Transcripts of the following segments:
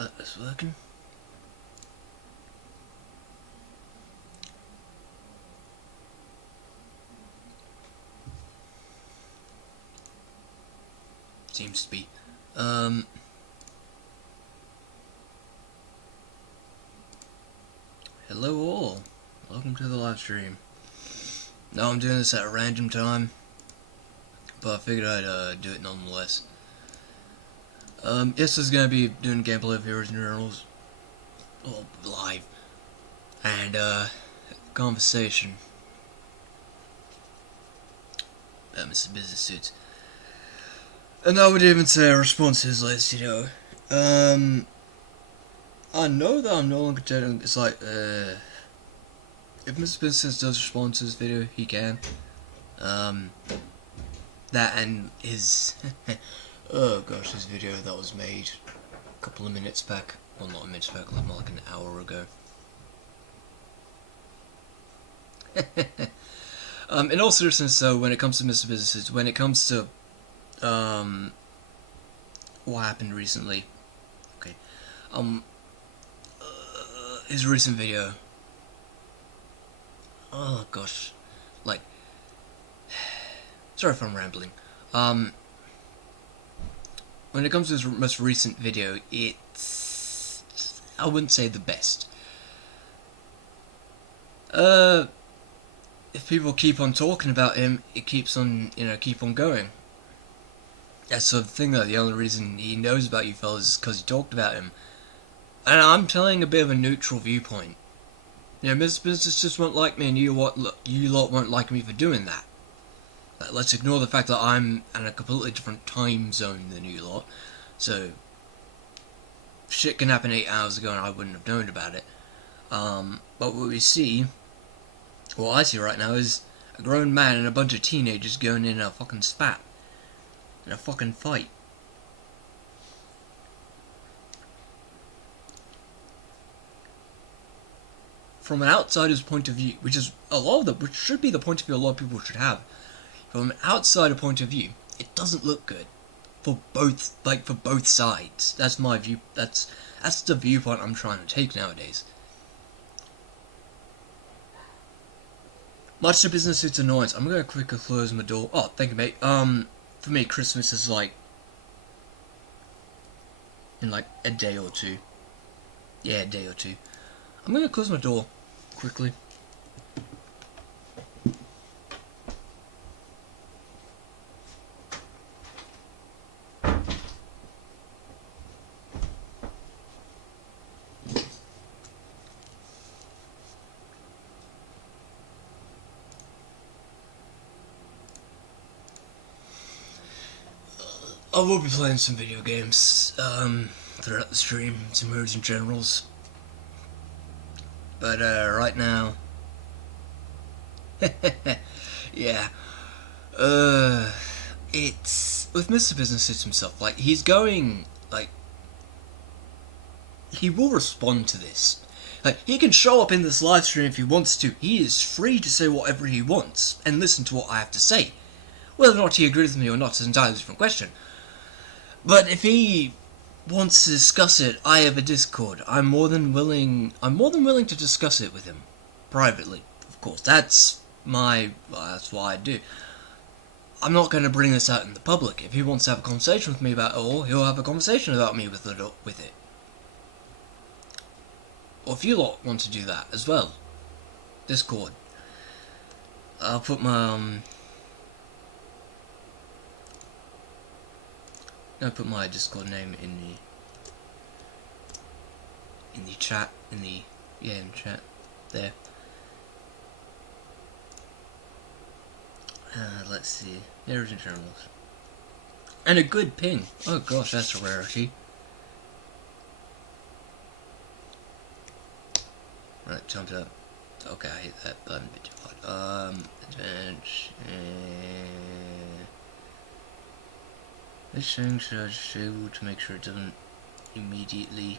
Alright, that's working. Seems to be. Hello all. Welcome to the live stream. Now I'm doing this at a random time, but I figured I'd do it nonetheless. Yes, this is gonna be doing gameplay of Heroes and Journals, well, live, and conversation about MrBusinessSuits. And I would even say a response to his latest video. I know that I'm no longer telling. It's like, if MrBusinessSuits does respond to this video, he can. That and his, oh gosh, his video that was made a couple of minutes back. Well, not minutes back, like more like an hour ago. In all seriousness, so when it comes to MrBusinessSuits, when it comes to what happened recently, okay, his recent video, oh gosh, like, sorry if I'm rambling, when it comes to his most recent video, it's, I wouldn't say the best. If people keep on talking about him, it keeps on, keep on going. That's the thing though, the only reason he knows about you fellas is because he talked about him. And I'm telling a bit of a neutral viewpoint. MrBusiness just won't like me, and you lot won't like me for doing that. Let's ignore the fact that I'm in a completely different time zone than you lot. So, shit can happen 8 hours ago and I wouldn't have known about it. But what we see, what I see right now is a grown man and a bunch of teenagers going in a fucking spat. In a fucking fight. From an outsider's point of view, which is which should be the point of view a lot of people should have. From an outsider point of view, it doesn't look good for both, for both sides. That's my view. That's the viewpoint I'm trying to take nowadays. Much to MrBusinessSuits' annoyance, I'm gonna quickly close my door. Oh, thank you, mate. For me, Christmas is like in like a day or two. Yeah, a day or two. I'm gonna close my door quickly. I will be playing some video games throughout the stream, some Heroes and Generals. But right now, yeah, it's with MrBusinessSuits himself. Like, he's going, like, he will respond to this. Like, he can show up in this live stream if he wants to. He is free to say whatever he wants and listen to what I have to say. Whether or not he agrees with me or not is an entirely different question. But if he wants to discuss it, I have a Discord. I'm more than willing to discuss it with him privately. Of course, that's what I do. I'm not going to bring this out in the public. If he wants to have a conversation with me about it all, he'll have a conversation about me with it. Or if you lot want to do that as well, Discord. I'll put my I'll put my Discord name in the chat, in the chat there. Let's see, Heroes and Journals, and a good ping. Oh gosh, that's a rarity. Right, jumped up. Okay, I hit that button a bit too hard. Advance. This thing should I just able to make sure it doesn't immediately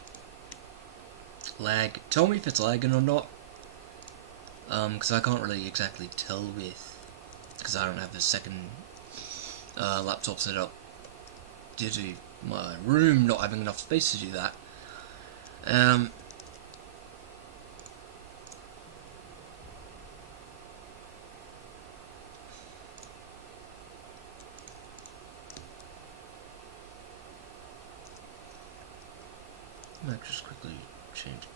lag. Tell me if it's lagging or not. Because I can't really exactly tell because I don't have the second laptop set up due to my room not having enough space to do that. Um, I might just quickly change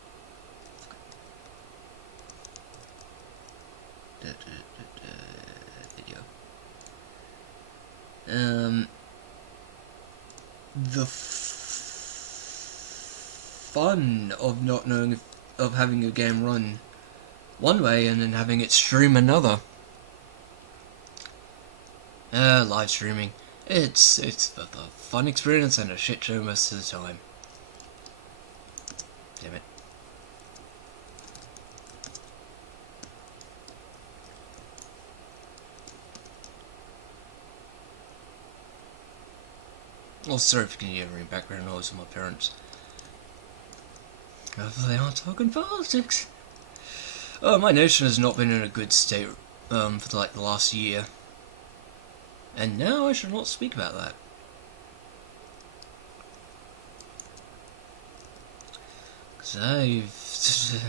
video. The fun of not knowing of having a game run one way and then having it stream another. Live streaming. It's both a fun experience and a shit show most of the time. Damn it. Oh, sorry if you can hear any background noise from my parents. Hopefully they aren't talking politics. Oh, my nation has not been in a good state for like the last year. And now I shall not speak about that. Because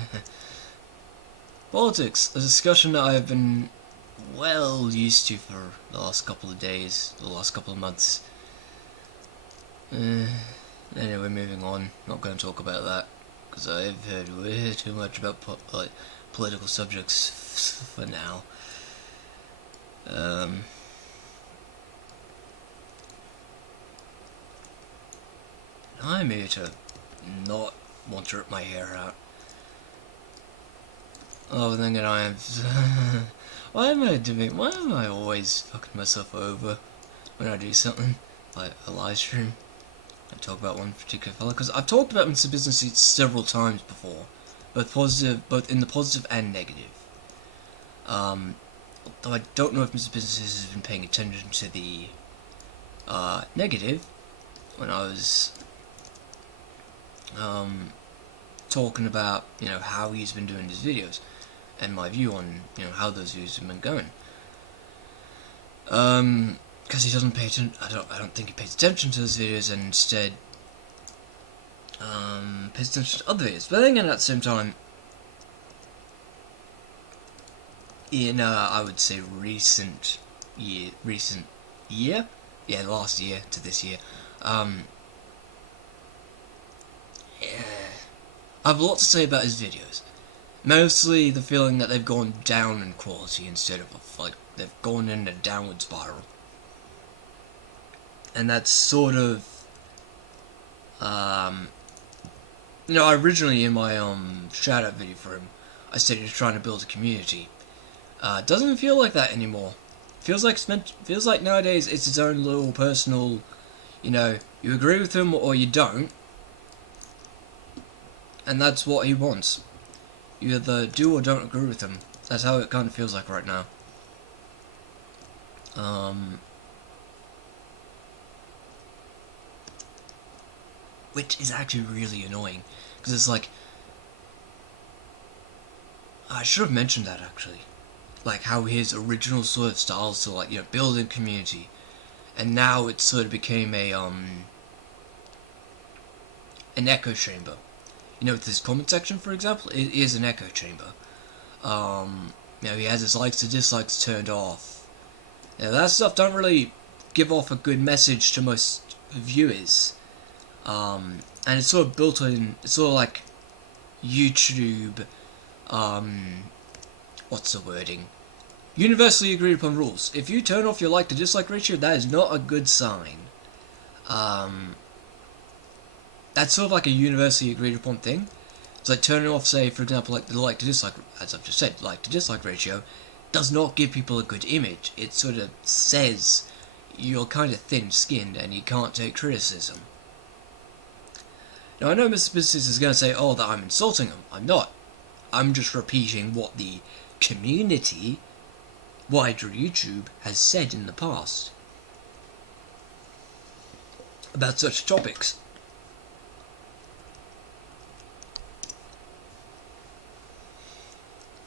politics, a discussion that I've been well used to for the last couple of days, the last couple of months. Anyway, moving on. Not going to talk about that because I've heard way too much about political subjects for now. I'm here to not want to rip my hair out. Oh, then again, I am. Why am I always fucking myself over when I do something like a live stream? I talk about one particular fella because I've talked about MrBusinessSuits several times before, both in the positive and negative. Though I don't know if MrBusinessSuits has been paying attention to the negative when I was talking about how he's been doing his videos and my view on how those views have been going. Because he doesn't pay attention. I don't think he pays attention to those videos, and instead pays attention to other videos. But then again, at the same time, in I would say recent year, last year to this year, I have a lot to say about his videos. Mostly the feeling that they've gone down in quality instead of they've gone in a downward spiral. And that's sort of originally in my shout out video for him, I said he's trying to build a community. Doesn't feel like that anymore. Feels like nowadays it's his own little personal, you agree with him or you don't. And that's what he wants. You either do or don't agree with him. That's how it kind of feels like right now. Which is actually really annoying. Because it's like... I should have mentioned that actually. Like how his original sort of style is to building community. And now it sort of became a, an echo chamber. With this comment section, for example, it is an echo chamber. He has his likes and dislikes turned off. That stuff don't really give off a good message to most viewers. And it's sort of built in, it's sort of like YouTube, what's the wording? Universally agreed upon rules. If you turn off your like to dislike ratio, that is not a good sign. That's sort of like a universally agreed upon thing. It's like turning off, say, for example, like the like to dislike, as I've just said, like to dislike ratio does not give people a good image. It sort of says you're kind of thin-skinned and you can't take criticism. Now I know Mr. Business is going to say, oh, that I'm insulting him. I'm not. I'm just repeating what the community, wider YouTube, has said in the past about such topics.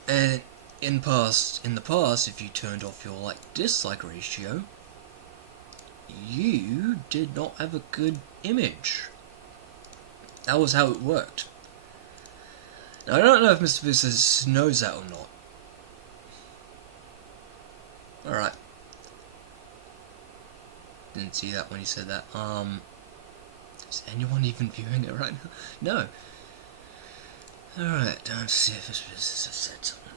And in the past, if you turned off your like-dislike ratio, you did not have a good image. That was how it worked. I don't know if Mr. Business knows that or not. Alright. Didn't see that when he said that. Is anyone even viewing it right now? No. Alright, time to see if Mr. Business has said something.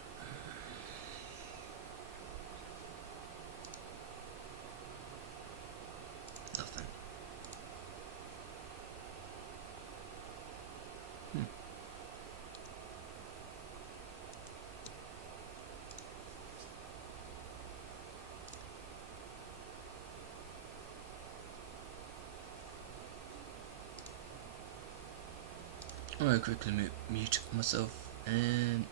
Nothing. I'm gonna quickly mute myself and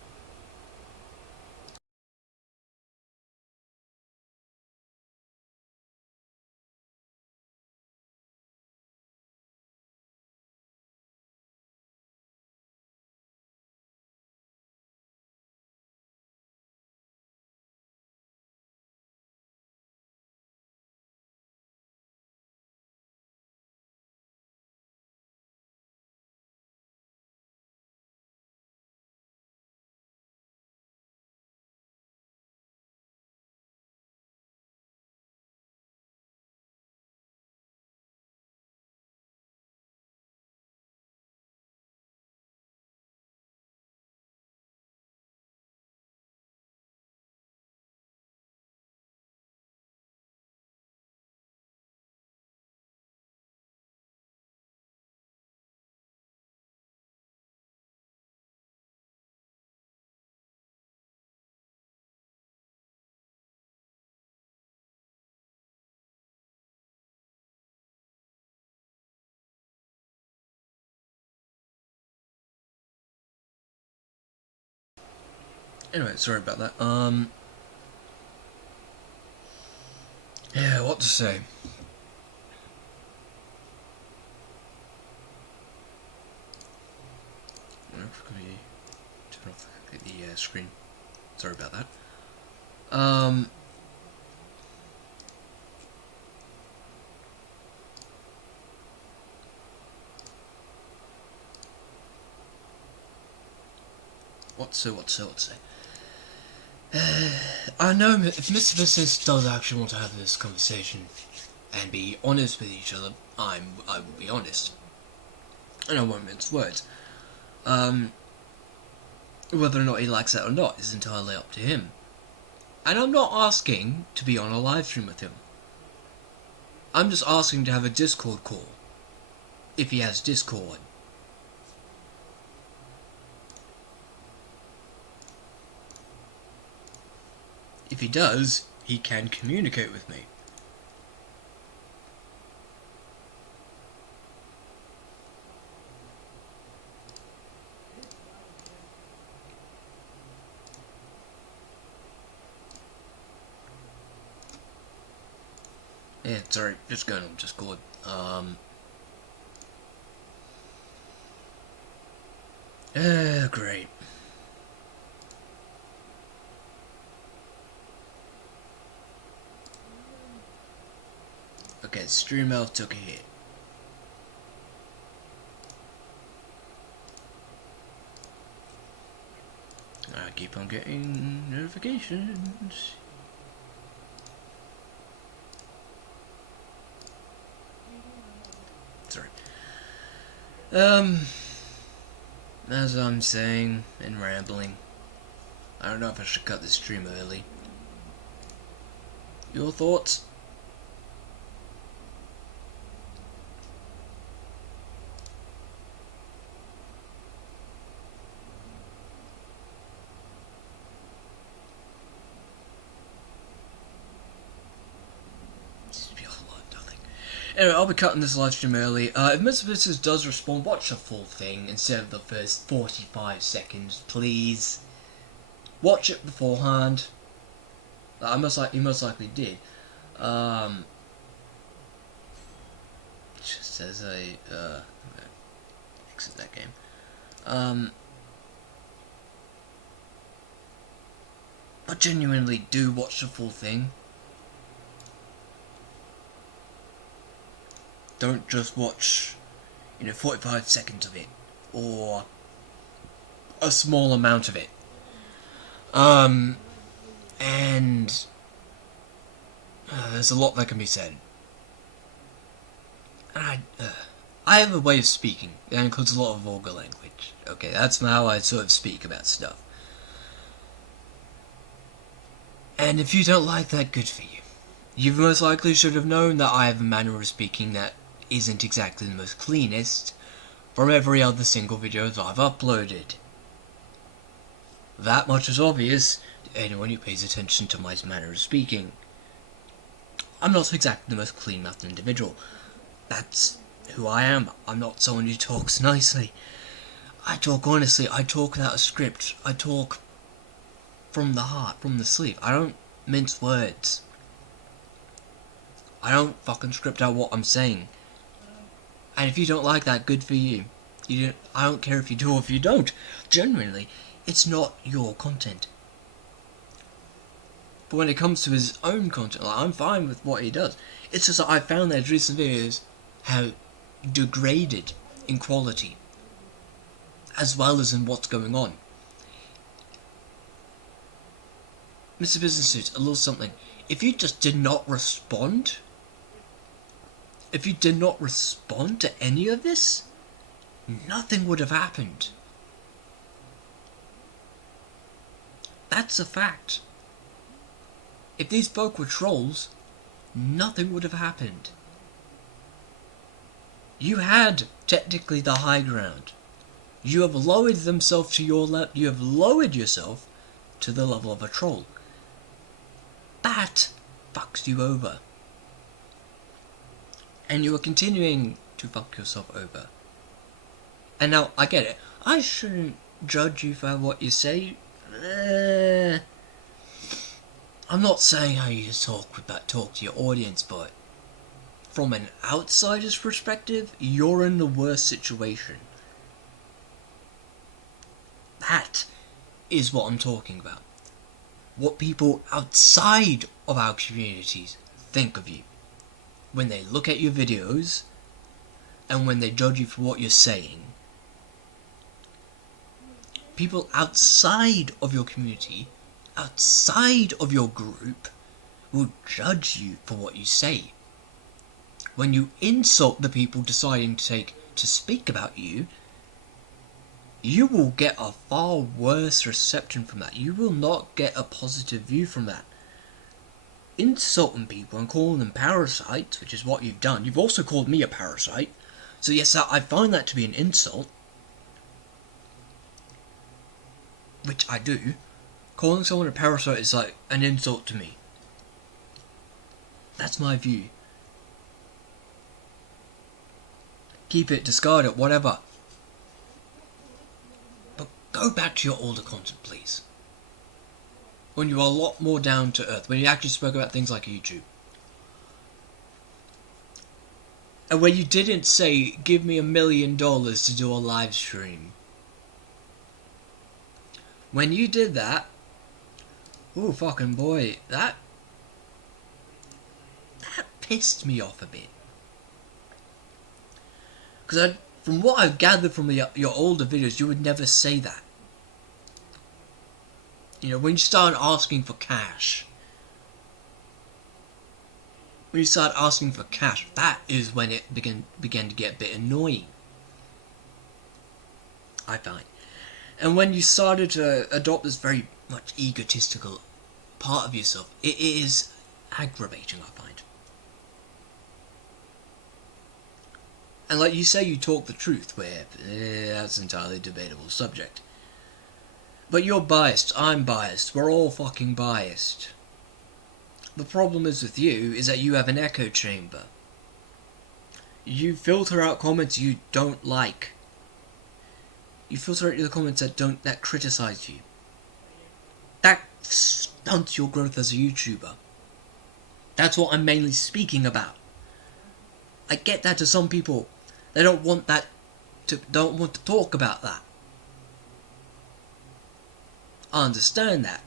anyway, sorry about that. Yeah, what to say? Turn off the screen. Sorry about that. What to say? I know if Mr. Business does actually want to have this conversation and be honest with each other, I will be honest. And I won't mince words. Whether or not he likes that or not is entirely up to him. And I'm not asking to be on a live stream with him. I'm just asking to have a Discord call. If he has Discord. If he does, he can communicate with me. Yeah, sorry, just going on Discord. Great. Okay, stream health took a hit. I keep on getting notifications. Sorry. As I'm saying and rambling, I don't know if I should cut this stream early. Your thoughts? Anyway, I'll be cutting this live stream early. If Mr. Business does respond, watch the full thing instead of the first 45 seconds, please. Watch it beforehand. He most likely did. Just says exit that game. But genuinely do watch the full thing. Don't just watch, 45 seconds of it, or a small amount of it. And there's a lot that can be said. And I have a way of speaking that includes a lot of vulgar language. Okay, that's how I sort of speak about stuff. And if you don't like that, good for you. You most likely should have known that I have a manner of speaking that isn't exactly the most cleanest from every other single video that I've uploaded. That much is obvious to anyone who pays attention to my manner of speaking. I'm not exactly the most clean-mouthed individual. That's who I am. I'm not someone who talks nicely. I talk honestly. I talk without a script. I talk from the heart, from the sleeve. I don't mince words. I don't fucking script out what I'm saying. And if you don't like that, good for you. I don't care if you do or if you don't. Genuinely, it's not your content. But when it comes to his own content, like, I'm fine with what he does. It's just that I found that his recent videos have degraded in quality, as well as in what's going on. Mr. Business Suits, a little something. If you just did not respond, to any of this, nothing would have happened. That's a fact. If these folk were trolls, nothing would have happened. You had technically the high ground. You have lowered themselves to your level. You have lowered yourself to the level of a troll. That fucks you over. And you are continuing to fuck yourself over. And now, I get it. I shouldn't judge you for what you say. I'm not saying how you talk to your audience, but from an outsider's perspective, you're in the worst situation. That is what I'm talking about. What people outside of our communities think of you when they look at your videos and when they judge you for what you're saying. People outside of your community, outside of your group, will judge you for what you say. When you insult the people deciding to speak about you, you will get a far worse reception from that. You will not get a positive view from that. Insulting people and calling them parasites, which is what you've done. You've also called me a parasite. So yes, I find that to be an insult. Which I do. Calling someone a parasite is like an insult to me. That's my view. Keep it, discard it, whatever. But go back to your older content, please. When you are a lot more down to earth. When you actually spoke about things like YouTube. And when you didn't say, give me $1 million to do a live stream. When you did that, ooh, fucking boy, that pissed me off a bit. Because from what I've gathered from your older videos, you would never say that. You know, when you started asking for cash. When you started asking for cash, that is when it began to get a bit annoying. I find. And when you started to adopt this very much egotistical part of yourself, it is aggravating, I find. And like you say, you talk the truth, where that's an entirely debatable subject. But you're biased, I'm biased, we're all fucking biased. The problem is with you, is that you have an echo chamber. You filter out comments you don't like. You filter out the comments that criticize you. That stunts your growth as a YouTuber. That's what I'm mainly speaking about. I get that to some people. They don't want to talk about that. I understand that.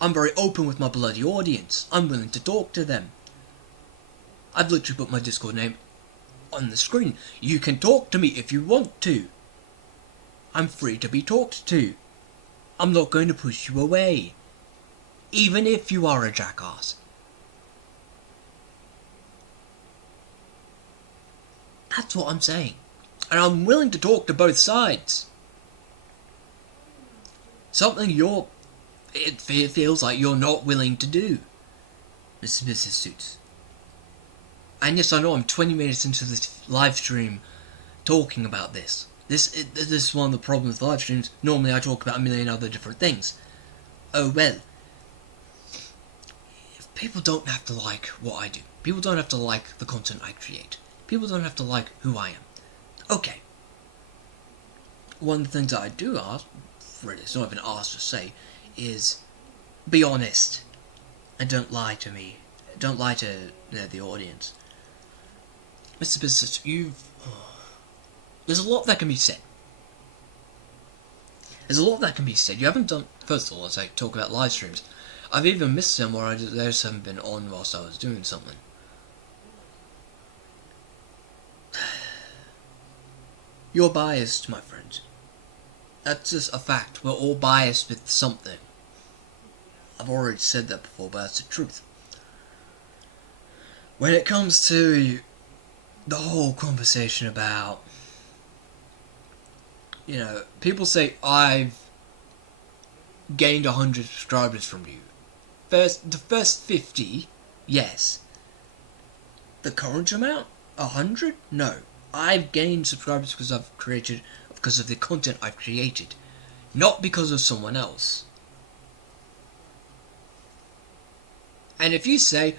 I'm very open with my bloody audience. I'm willing to talk to them. I've literally put my Discord name on the screen. You can talk to me if you want to. I'm free to be talked to. I'm not going to push you away, even if you are a jackass. That's what I'm saying. And I'm willing to talk to both sides. Something it feels like you're not willing to do, Mr. Business Suits. And yes, I know I'm 20 minutes into this live stream talking about this. This is one of the problems with live streams. Normally I talk about a million other different things. Oh well. People don't have to like what I do. People don't have to like the content I create. People don't have to like who I am. Okay. One of the things that I do ask, really, it's not even asked to say, is be honest. And don't lie to me. Don't lie to the audience. Mr. Business, there's a lot that can be said. There's a lot that can be said. You haven't done... First of all, let's talk about live streams. I've even missed them where they just haven't been on whilst I was doing something. You're biased, my friend. That's just a fact. We're all biased with something. I've already said that before, but that's the truth. When it comes to the whole conversation about, people say, I've gained 100 subscribers from you. The first 50, yes. The current amount? 100? No. I've gained subscribers because of the content I've created, not because of someone else. And if you say,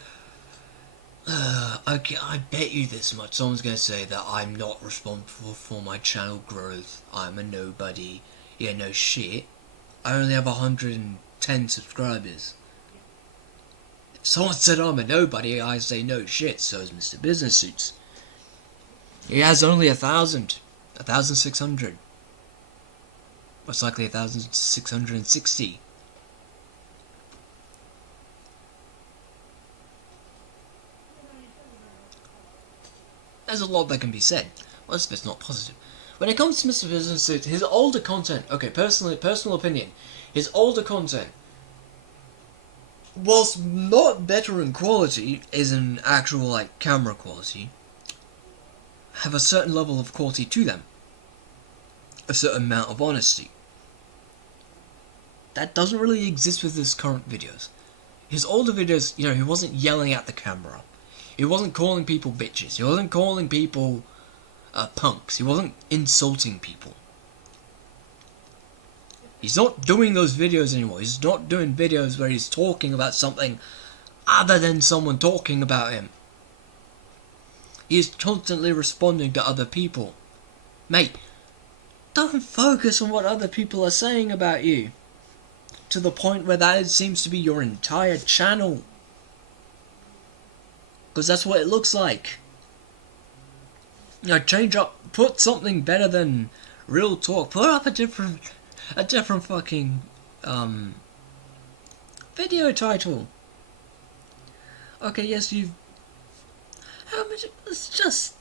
okay, I bet you this much, someone's going to say that I'm not responsible for my channel growth, I'm a nobody, yeah, no shit, I only have 110 subscribers. If someone said I'm a nobody, I say no shit, so is Mr. Business Suits. He has only 1,600. Most likely 1,660. There's a lot that can be said. Most of it's not positive. When it comes to Mr. Business Suits, his older content, okay, personal opinion, his older content, whilst not better in quality, is in actual, camera quality, have a certain level of quality to them. A certain amount of honesty. That doesn't really exist with his current videos. His older videos, he wasn't yelling at the camera. He wasn't calling people bitches. He wasn't calling people punks. He wasn't insulting people. He's not doing those videos anymore. He's not doing videos where he's talking about something other than someone talking about him. He is constantly responding to other people. Mate, don't focus on what other people are saying about you, to the point where that seems to be your entire channel. Because that's what it looks like. Change up, put something better than real talk. Put up a different fucking video title. Okay, yes, it's just...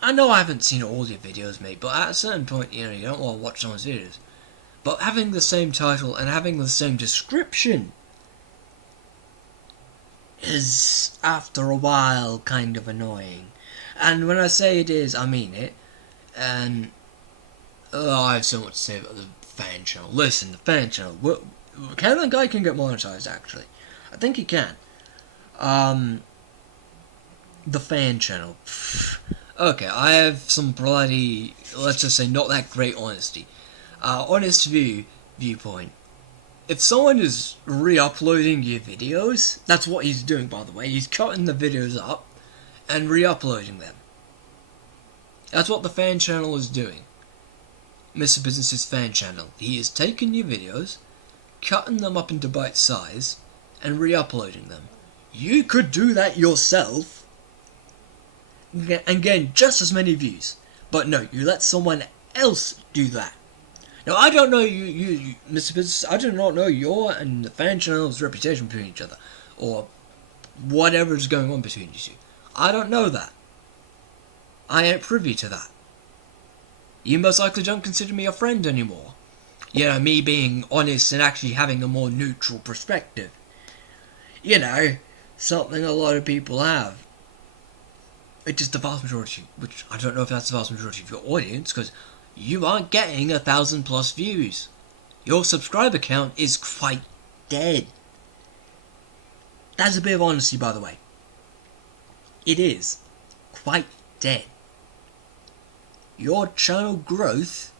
I know I haven't seen all your videos, mate, but at a certain point, you don't want to watch someone's videos. But having the same title and having the same description is, after a while, kind of annoying. And when I say it is, I mean it. And I have so much to say about the fan channel. Listen, the fan channel. That guy can get monetized, actually. I think he can. The fan channel. Okay, I have some bloody, let's just say, not that great honesty. Honest viewpoint. If someone is re-uploading your videos, that's what he's doing, by the way. He's cutting the videos up and re-uploading them. That's what the fan channel is doing. Mr. Business's fan channel. He is taking your videos, cutting them up into bite size, and re-uploading them. You could do that yourself and gain just as many views. But no, you let someone else do that. Now, I don't know you, Mr. Business, I do not know your and the fan channel's reputation between each other, or whatever is going on between you two. I don't know that. I ain't privy to that. you most likely don't consider me a friend anymore. You know, me being honest and actually having a more neutral perspective. You know, something a lot of people have. It's just the vast majority, which I don't know if that's the vast majority of your audience, because you aren't getting 1,000+ views. Your subscriber count is quite dead. That's a bit of honesty, by the way. It is quite dead. Your channel growth,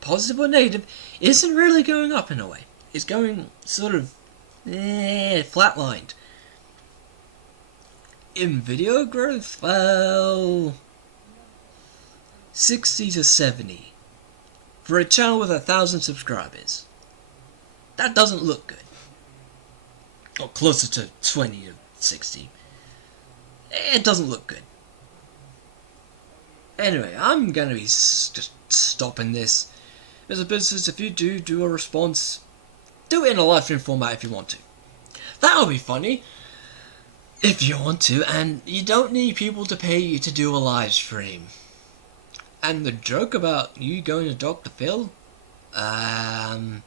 positive or negative, isn't really going up in a way. It's going sort of flatlined. In video growth, well, 60 to 70 for a channel with 1,000 subscribers. That doesn't look good. Or closer to 20 to 60. It doesn't look good. Anyway, I'm gonna be just stopping this. As a business, if you do a response, do it in a live stream format if you want to. That'll be funny. If you want to, and you don't need people to pay you to do a live stream. And the joke about you going to Dr. Phil? No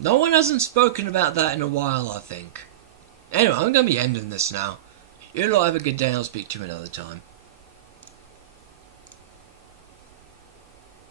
one hasn't spoken about that in a while, I think. Anyway, I'm going to be ending this now. You lot have a good day, I'll speak to you another time.